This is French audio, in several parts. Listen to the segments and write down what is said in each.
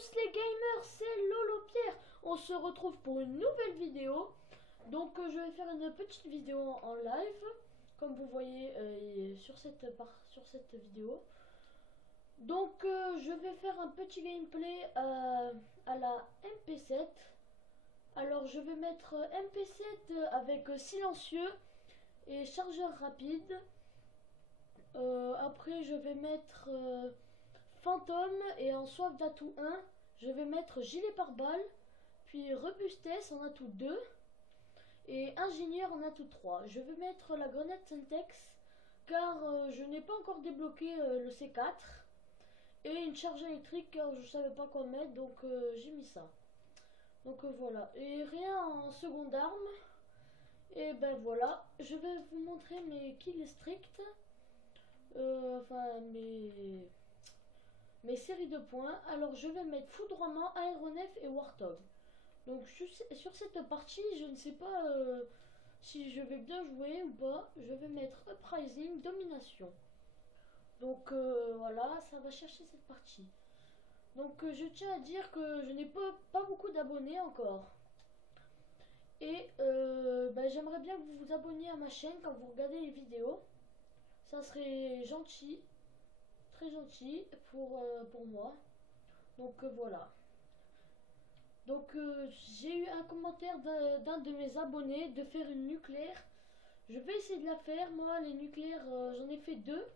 tous les gamers, c'est Lolo Pierre. On se retrouve pour une nouvelle vidéo. Donc je vais faire une petite vidéo en live, comme vous voyez sur cette vidéo. Donc je vais faire un petit gameplay à la MP7. Alors je vais mettre MP7 avec silencieux et chargeur rapide. Après je vais mettre Phantom, et en soif d'atout 1, je vais mettre gilet pare-balles, puis robustesse en atout 2 et ingénieur en atout 3. Je vais mettre la grenade Syntex car je n'ai pas encore débloqué le C4 et une charge électrique car je savais pas quoi mettre, donc j'ai mis ça. Donc voilà, et rien en seconde arme. Et ben voilà, je vais vous montrer mes kills stricts, enfin mes séries de points. Alors je vais mettre foudroiement, aéronef et warthog. Donc sur cette partie, je ne sais pas si je vais bien jouer ou pas. Je vais mettre uprising, domination. Donc voilà, ça va chercher cette partie. Donc je tiens à dire que je n'ai pas beaucoup d'abonnés encore. Et j'aimerais bien que vous vous abonniez à ma chaîne quand vous regardez les vidéos. Ça serait gentil, très gentil pour moi. Donc voilà. Donc j'ai eu un commentaire d'un de mes abonnés de faire une nucléaire. Je vais essayer de la faire. Moi les nucléaires j'en ai fait 2.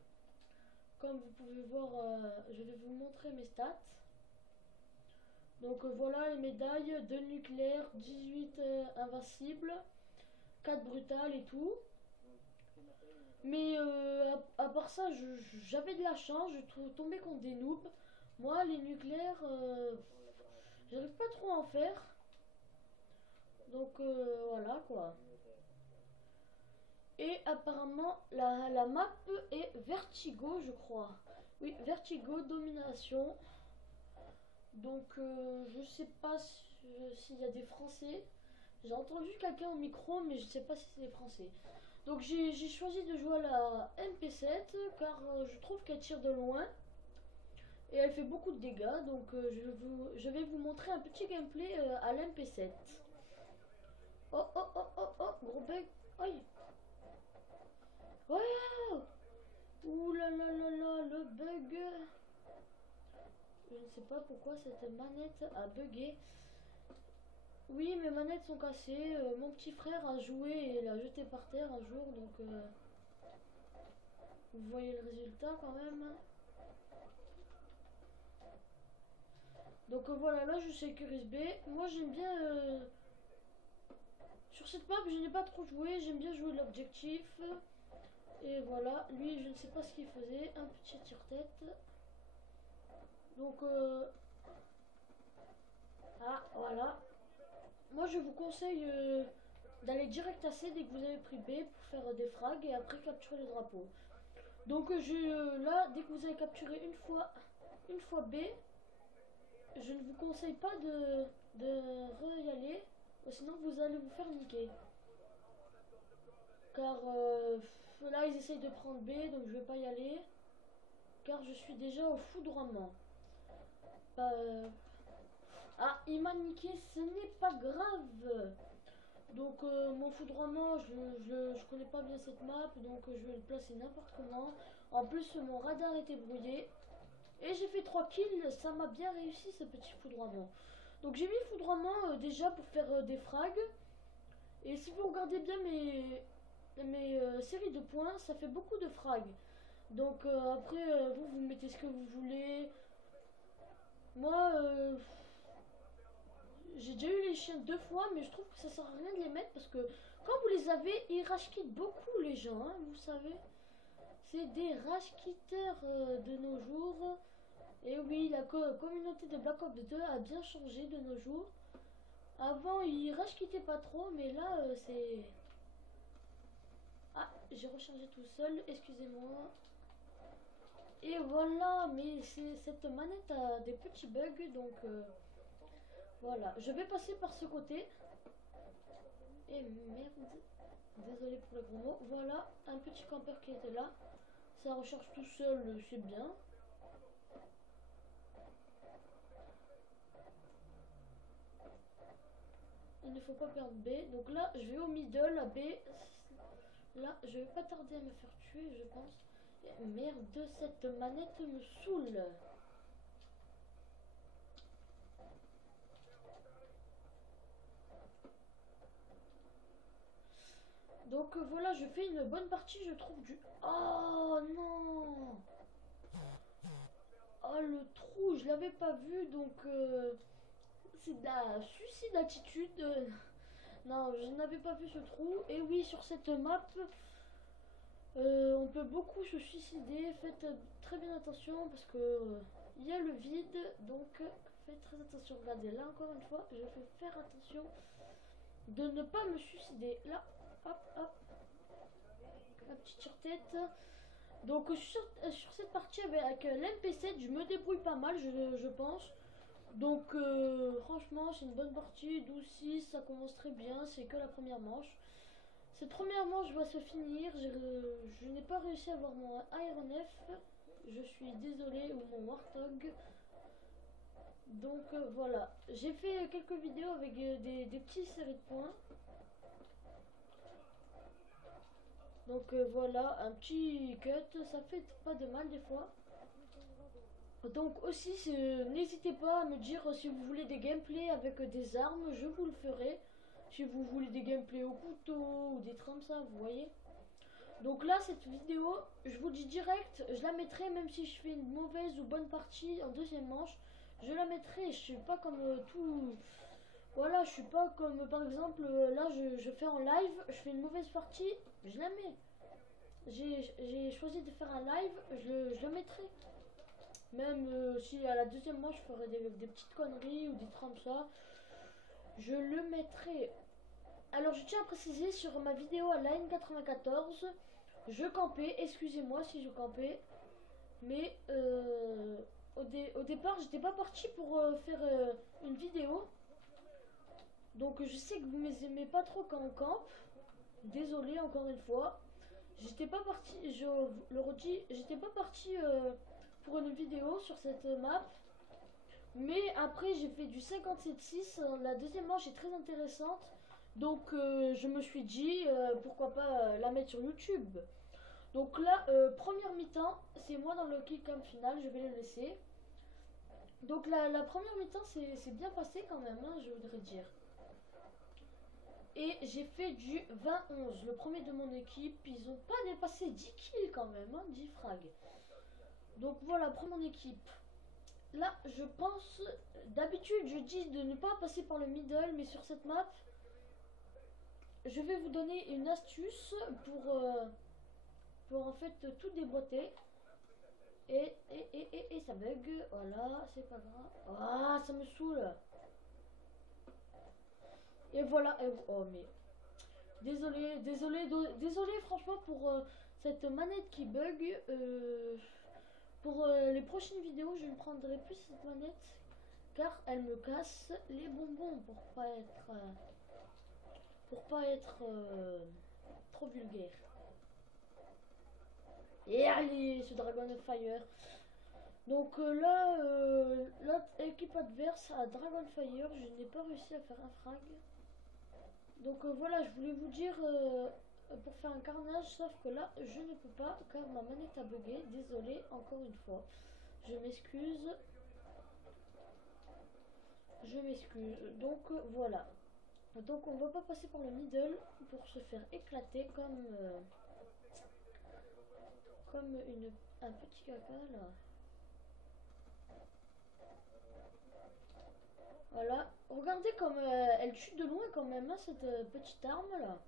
Comme vous pouvez voir, je vais vous montrer mes stats. Donc voilà les médailles: 2 nucléaires, 18 invincibles, 4 brutales et tout. Mais à part ça, j'avais de la chance, je tombais contre des noobs. Moi les nucléaires, j'arrive pas trop à en faire. Donc voilà quoi. Et apparemment la map est Vertigo, je crois. Oui, Vertigo, domination. Donc je sais pas s'il y a des Français. J'ai entendu quelqu'un au micro, mais je sais pas si c'est des Français. Donc j'ai choisi de jouer à la MP7 car je trouve qu'elle tire de loin et elle fait beaucoup de dégâts. Donc je vais vous montrer un petit gameplay à la MP7. Oh oh oh oh oh, gros bug. Aïe. Ouais. Ouh là là là là, le bug. Je ne sais pas pourquoi cette manette a bugué. Oui, mes manettes sont cassées. Mon petit frère a joué et l'a jeté par terre un jour, donc vous voyez le résultat quand même. Donc voilà, là je sécurise B. Moi j'aime bien sur cette map, je n'ai pas trop joué. J'aime bien jouer l'objectif. Et voilà, lui je ne sais pas ce qu'il faisait. Un petit tire-tête. Donc ah voilà. Moi je vous conseille d'aller direct à C dès que vous avez pris B pour faire des frags et après capturer le drapeau. Donc là, dès que vous avez capturé une fois B, je ne vous conseille pas de y aller, sinon vous allez vous faire niquer. Car là ils essayent de prendre B, donc je vais pas y aller. Car je suis déjà au foudroiement. Ah, il m'a niqué, ce n'est pas grave. Donc mon foudroiement, je connais pas bien cette map, donc je vais le placer n'importe comment. En plus mon radar était brouillé. Et j'ai fait 3 kills, ça m'a bien réussi ce petit foudroiement. Donc j'ai mis foudroiement déjà pour faire des frags. Et si vous regardez bien mes séries de points, ça fait beaucoup de frags. Donc après vous mettez ce que vous voulez. Moi j'ai déjà eu les chiens 2 fois, mais je trouve que ça sert à rien de les mettre parce que quand vous les avez, ils rage-quittent beaucoup les gens, hein, vous savez. C'est des rage-quitteurs de nos jours. Et oui, la communauté de Black Ops 2 a bien changé de nos jours. Avant, ils rage-quittaient pas trop, mais là, c'est... Ah, j'ai rechargé tout seul, excusez-moi. Et voilà, mais cette manette a des petits bugs, donc... voilà, je vais passer par ce côté. Et merde, désolé pour le gros mot. Voilà, un petit campeur qui était là. Ça recharge tout seul, c'est bien. il ne faut pas perdre B. Donc là, je vais au middle, à B. Là, je vais pas tarder à me faire tuer, je pense. Et merde, cette manette me saoule. Donc voilà, je fais une bonne partie, je trouve du... Oh non! Oh le trou, je l'avais pas vu, donc c'est de la suicide attitude. Non, je n'avais pas vu ce trou. Et oui, sur cette map, on peut beaucoup se suicider. Faites très bien attention parce que il y a le vide, donc faites très attention. Regardez, là encore une fois, je vais faire attention de ne pas me suicider. Là, hop, hop, la petite tire-tête. Donc sur cette partie avec l'MP7, je me débrouille pas mal, je pense. Donc franchement, c'est une bonne partie. 12-6, ça commence très bien. C'est que la première manche. Cette première manche va se finir. Je n'ai pas réussi à avoir mon aéronef. Je suis désolé, ou mon Warthog. Donc voilà. J'ai fait quelques vidéos avec des petites séries de points. Donc voilà, un petit cut. Ça fait pas de mal des fois. Donc aussi, n'hésitez pas à me dire si vous voulez des gameplays avec des armes, je vous le ferai. Si vous voulez des gameplays au couteau ou des trucs comme ça, vous voyez. Donc là, cette vidéo, je vous dis direct, je la mettrai même si je fais une mauvaise ou bonne partie en deuxième manche. Je la mettrai, je suis pas comme tout... Voilà, je suis pas comme par exemple, là je fais en live, je fais une mauvaise partie, je la mets. J'ai choisi de faire un live, je le mettrai. Même si à la deuxième manche je ferai des petites conneries ou des trucs comme ça, je le mettrai. Alors je tiens à préciser sur ma vidéo à Line 94, je campais, excusez-moi si je campais, mais au départ j'étais pas parti pour faire une vidéo. Donc je sais que vous m'aimez pas trop quand on campe. Désolé encore une fois. J'étais pas parti, je le redis, j'étais pas parti pour une vidéo sur cette map. Mais après j'ai fait du 57-6. La deuxième manche est très intéressante. Donc je me suis dit pourquoi pas la mettre sur YouTube. Donc là, première mi-temps, c'est moi dans le kill-cam final, je vais le laisser. Donc la première mi-temps c'est bien passé quand même, hein, je voudrais dire. Et j'ai fait du 20-11, le premier de mon équipe. Ils ont pas dépassé 10 kills quand même, hein, 10 frags. Donc voilà, pour mon équipe. Là, je pense, d'habitude je dis de ne pas passer par le middle, mais sur cette map, je vais vous donner une astuce pour en fait tout déboîter. Et ça bug, voilà, c'est pas grave. Ah, ça me saoule. Et voilà, oh mais... Désolé franchement pour cette manette qui bug. Pour les prochaines vidéos, je ne prendrai plus cette manette car elle me casse les bonbons pour pas être trop vulgaire. Et allez, ce Dragon of Fire. Donc là, l'équipe adverse a Dragon Fire. Je n'ai pas réussi à faire un frag. Donc voilà, je voulais vous dire pour faire un carnage, sauf que là, je ne peux pas car ma manette a bugué. Désolé, encore une fois. Je m'excuse. Je m'excuse. Donc voilà. Donc on va pas passer par le middle pour se faire éclater comme un petit caca là. Voilà. Regardez comme elle tue de loin quand même, hein, cette petite arme là.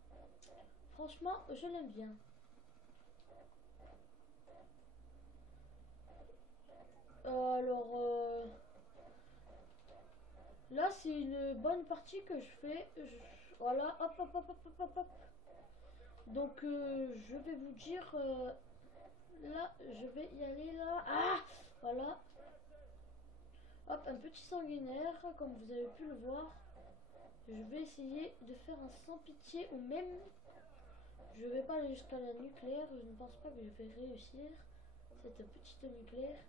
Franchement, je l'aime bien. Alors là, c'est une bonne partie que je fais. Voilà, hop, hop, hop, hop, hop, hop. Donc je vais vous dire là, je vais y aller là. Ah, voilà. Hop, un petit sanguinaire, comme vous avez pu le voir. Je vais essayer de faire un sans pitié ou même... Je vais pas aller jusqu'à la nucléaire, je ne pense pas que je vais réussir cette petite nucléaire.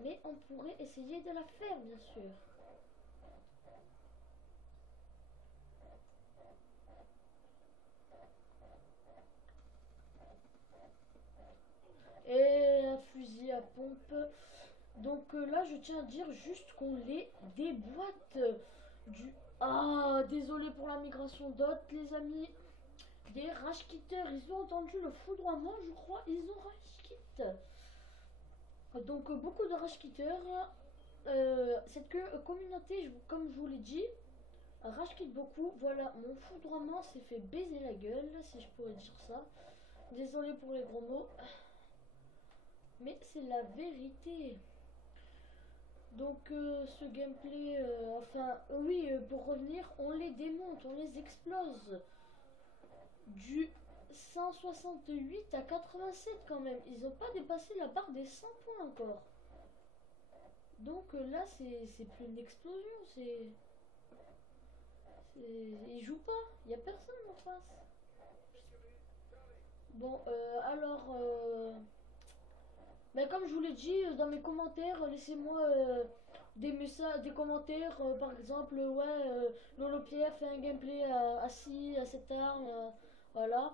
Mais on pourrait essayer de la faire, bien sûr. à pompe. Donc là, je tiens à dire juste qu'on les déboîte du... Ah, désolé pour la migration d'hôtes, les amis. Des rage quitters, ils ont entendu le foudroiement, je crois, ils ont rage quitté. Donc beaucoup de rage quitters. Cette communauté, comme je vous l'ai dit, rage quitte beaucoup. Voilà, mon foudroiement s'est fait baiser la gueule, si je pourrais dire ça. Désolé pour les gros mots, mais c'est la vérité. Donc ce gameplay, oui, pour revenir, on les démonte, on les explose. Du 168 à 87 quand même. Ils n'ont pas dépassé la barre des 100 points encore. Donc là, c'est plus une explosion, ils jouent pas, il n'y a personne en face. Bon, mais comme je vous l'ai dit dans mes commentaires, laissez-moi des messages, des commentaires, par exemple, ouais, Lolo Pierre fait un gameplay à cette arme, voilà.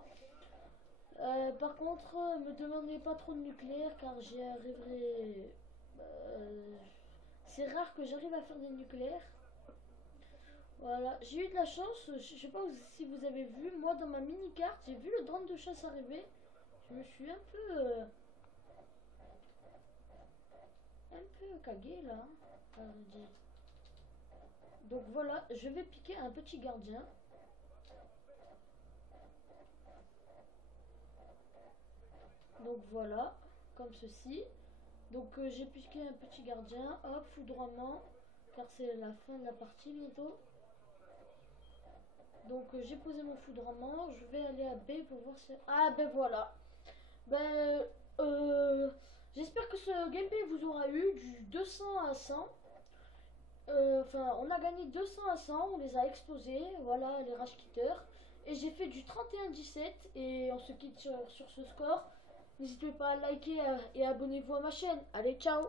Par contre, me demandez pas trop de nucléaire car j'y arriverai. C'est rare que j'arrive à faire des nucléaires. Voilà, j'ai eu de la chance, je sais pas si vous avez vu, moi dans ma mini-carte, j'ai vu le drone de chasse arriver. Je me suis un peu cagué là. Donc voilà, je vais piquer un petit gardien. Donc voilà, comme ceci. Donc j'ai piqué un petit gardien, hop, foudroiement, car c'est la fin de la partie bientôt. Donc j'ai posé mon foudroiement, je vais aller à B pour voir si... Ah ben voilà. Ben j'espère que ce gameplay vous aura eu du 200 à 100. Enfin on a gagné 200 à 100, on les a explosés, voilà les rage quitters. Et j'ai fait du 31-17 et on se quitte sur ce score. N'hésitez pas à liker et abonnez-vous à ma chaîne. Allez, ciao!